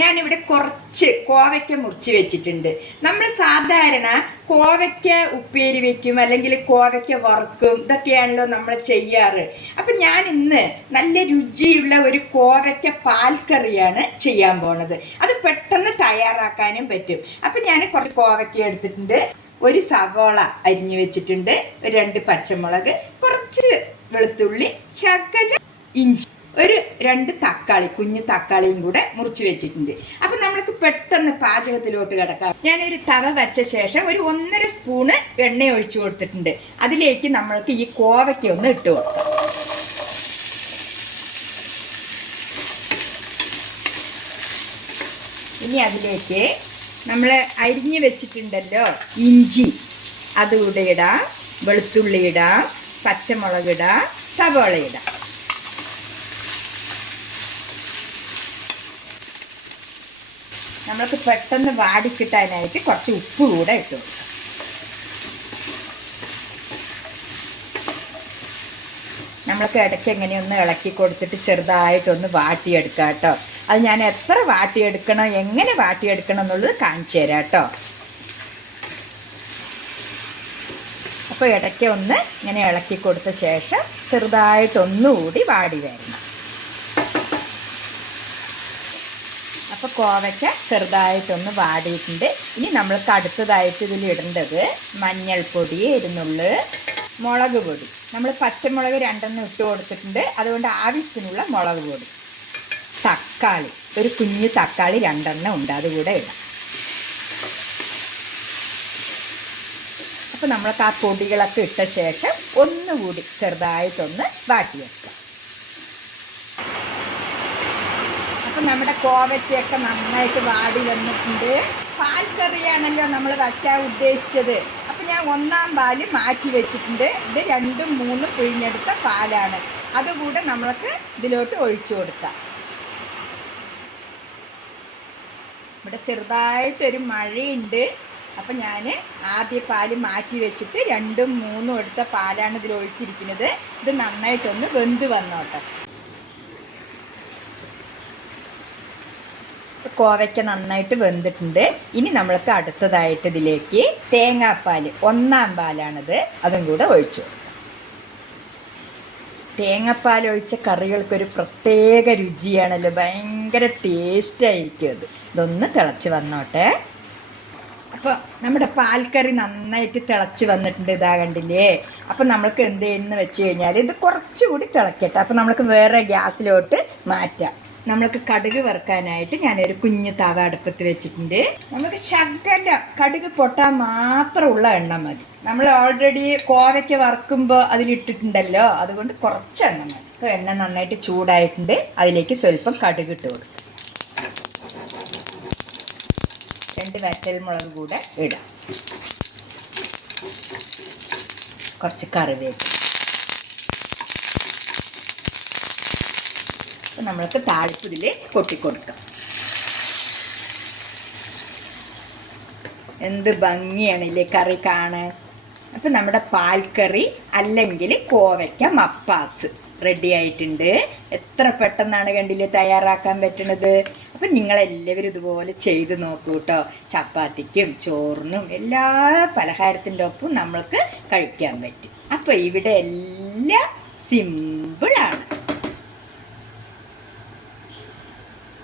ഞാനിവിടെ കുറച്ച് കോവയ്ക്ക മുറിച്ച് വെച്ചിട്ടുണ്ട്. നമ്മൾ സാധാരണ കോവയ്ക്ക ഉപ്പേരി വെക്കും അല്ലെങ്കിൽ കോവയ്ക്ക വറുക്കും ഇതൊക്കെയാണല്ലോ നമ്മൾ ചെയ്യാറ്. അപ്പം ഞാൻ ഇന്ന് നല്ല രുചിയുള്ള ഒരു കോവയ്ക്ക പാൽക്കറിയാണ് ചെയ്യാൻ പോണത്. അത് പെട്ടെന്ന് തയ്യാറാക്കാനും പറ്റും. അപ്പം ഞാൻ കുറച്ച് കോവയ്ക്ക എടുത്തിട്ടുണ്ട്. ഒരു സവോള അരിഞ്ഞു വെച്ചിട്ടുണ്ട്. രണ്ട് പച്ചമുളക് കുറച്ച് വെളുത്തുള്ളി ശകല ഇഞ്ചി. ഒരു രണ്ട് തക്കാളി കുഞ്ഞു തക്കാളിയും കൂടെ മുറിച്ച് വെച്ചിട്ടുണ്ട്. അപ്പം നമ്മൾക്ക് പെട്ടെന്ന് പാചകത്തിലോട്ട് കിടക്കാം. ഞാനൊരു തവ വെച്ച ശേഷം ഒരു ഒന്നര സ്പൂണ് എണ്ണ ഒഴിച്ചു കൊടുത്തിട്ടുണ്ട്. അതിലേക്ക് നമ്മൾക്ക് ഈ കോവയ്ക്ക ഒന്ന് ഇട്ട് കൊടുക്കാം. ഇനി അതിലേക്ക് നമ്മൾ അരിഞ്ഞു വെച്ചിട്ടുണ്ടല്ലോ ഇഞ്ചി. അതുകൂടെ ഇടാം. വെളുത്തുള്ളി ഇടാം. പച്ചമുളക് ഇടാം. സവോള ഇടാം. നമ്മൾക്ക് പെട്ടെന്ന് വാടിക്കിട്ടാനായിട്ട് കുറച്ച് ഉപ്പ് കൂടെ ഇട്ടു കൊടുക്കാം. നമ്മൾക്ക് ഇടയ്ക്ക് എങ്ങനെയൊന്ന് ഇളക്കി കൊടുത്തിട്ട് ചെറുതായിട്ടൊന്ന് വാട്ടിയെടുക്കാം കേട്ടോ. അത് ഞാൻ എത്ര വാട്ടിയെടുക്കണം എങ്ങനെ വാട്ടിയെടുക്കണം എന്നുള്ളത് കാണിച്ചു തരാം കേട്ടോ. അപ്പോൾ ഇടയ്ക്ക് ഒന്ന് ഇങ്ങനെ ഇളക്കി കൊടുത്ത ശേഷം ചെറുതായിട്ടൊന്നുകൂടി വാടി വരണം. അപ്പോൾ കോവയ്ക്ക ചെറുതായിട്ടൊന്ന് വാടിയിട്ടുണ്ട്. ഇനി നമ്മൾക്ക് അടുത്തതായിട്ട് ഇതിൽ ഇടേണ്ടത് മഞ്ഞൾപ്പൊടി ഇരുന്നുള്ളു മുളക് പൊടി. നമ്മൾ പച്ചമുളക് രണ്ടെണ്ണം ഇട്ട് കൊടുത്തിട്ടുണ്ട്. അതുകൊണ്ട് ആവശ്യത്തിനുള്ള മുളക് പൊടി. തക്കാളി. ഒരു കുഞ്ഞു തക്കാളി രണ്ടെണ്ണം ഉണ്ട്. അതുകൂടെ ഇടാം. അപ്പോൾ നമ്മൾക്ക് ആ പൊടികളൊക്കെ ഇട്ട ശേഷം ഒന്നുകൂടി ചെറുതായിട്ടൊന്ന് വാട്ടിയെടുക്കാം. നമ്മുടെ കോവയ്ക്കൊക്കെ നന്നായിട്ട് വാടി വന്നിട്ടുണ്ട്. പാൽ കറിയാണല്ലോ നമ്മൾ വയ്ക്കാൻ ഉദ്ദേശിച്ചത്. അപ്പം ഞാൻ ഒന്നാം പാൽ മാറ്റി വെച്ചിട്ടുണ്ട്. ഇത് രണ്ടും മൂന്നും പിഴിഞ്ഞെടുത്ത പാലാണ്. അതുകൂടെ നമ്മൾക്ക് ഇതിലോട്ട് ഒഴിച്ചു കൊടുക്കാം. ഇവിടെ ചെറുതായിട്ടൊരു മഴയുണ്ട്. അപ്പം ഞാൻ ആദ്യ പാൽ മാറ്റി വെച്ചിട്ട് രണ്ടും മൂന്നും എടുത്ത പാലാണ് ഇതിൽ ഒഴിച്ചിരിക്കുന്നത്. ഇത് നന്നായിട്ടൊന്ന് വെന്ത് വന്നോട്ടെ. കോവയ്ക്ക നന്നായിട്ട് വെന്തിട്ടുണ്ട്. ഇനി നമ്മൾക്ക് അടുത്തതായിട്ട് ഇതിലേക്ക് തേങ്ങാപ്പാൽ ഒന്നാം പാലാണത്. അതും കൂടെ ഒഴിച്ചു തേങ്ങാപ്പാൽ ഒഴിച്ച കറികൾക്കൊരു പ്രത്യേക രുചിയാണല്ലോ. ഭയങ്കര ടേസ്റ്റ് ആയിരിക്കും അത്. ഇതൊന്ന് തിളച്ച് വന്നോട്ടെ. അപ്പോൾ നമ്മുടെ പാൽക്കറി നന്നായിട്ട് തിളച്ച് വന്നിട്ടുണ്ട് ഇതാ കണ്ടില്ലേ? അപ്പോൾ നമ്മൾക്ക് എന്ത് ചെയ്യുന്നു വെച്ച് കഴിഞ്ഞാൽ ഇത് കുറച്ചുകൂടി തിളക്കട്ടെ. അപ്പോൾ നമ്മൾക്ക് വേറെ ഗ്യാസിലോട്ട് മാറ്റാം. നമ്മൾക്ക് കടുക് വറുക്കാനായിട്ട് ഞാനൊരു കുഞ്ഞു തവ അടുപ്പത്ത് വെച്ചിട്ടുണ്ട്. നമുക്ക് ശകല കടുക് പൊട്ടാൻ മാത്രമുള്ള എണ്ണ മതി. നമ്മൾ ഓൾറെഡി കോവയ്ക്ക് വറുക്കുമ്പോൾ അതിലിട്ടിട്ടുണ്ടല്ലോ അതുകൊണ്ട് കുറച്ച് എണ്ണ മതി. അപ്പോൾ എണ്ണ നന്നായിട്ട് ചൂടായിട്ടുണ്ട്. അതിലേക്ക് സ്വല്പം കടുക് ഇട്ട് കൊടുക്കും. രണ്ട് വറ്റൽ മുളക് കൂടെ ഇടാം. കുറച്ച് കറിവേപ്പില. അപ്പം നമ്മൾക്ക് താളിപ്പതിൽ കൊട്ടിക്കൊടുക്കാം. എന്ത് ഭംഗിയാണല്ലേ കറി കാണാൻ? അപ്പം നമ്മുടെ പാൽക്കറി അല്ലെങ്കിൽ കോവയ്ക്ക മപ്പാസ് റെഡി ആയിട്ടുണ്ട്. എത്ര പെട്ടെന്നാണ് കണ്ടില്ലേ തയ്യാറാക്കാൻ പറ്റുന്നത് അപ്പം നിങ്ങളെല്ലാവരും ഇതുപോലെ ചെയ്ത് നോക്കൂ കേട്ടോ ചപ്പാത്തിക്കും ചോറിനും എല്ലാ പലഹാരത്തിന്റെ ഒപ്പം നമ്മൾക്ക് കഴിക്കാൻ പറ്റും. അപ്പോൾ ഇവിടെ എല്ലാം സിമ്പിളാണ്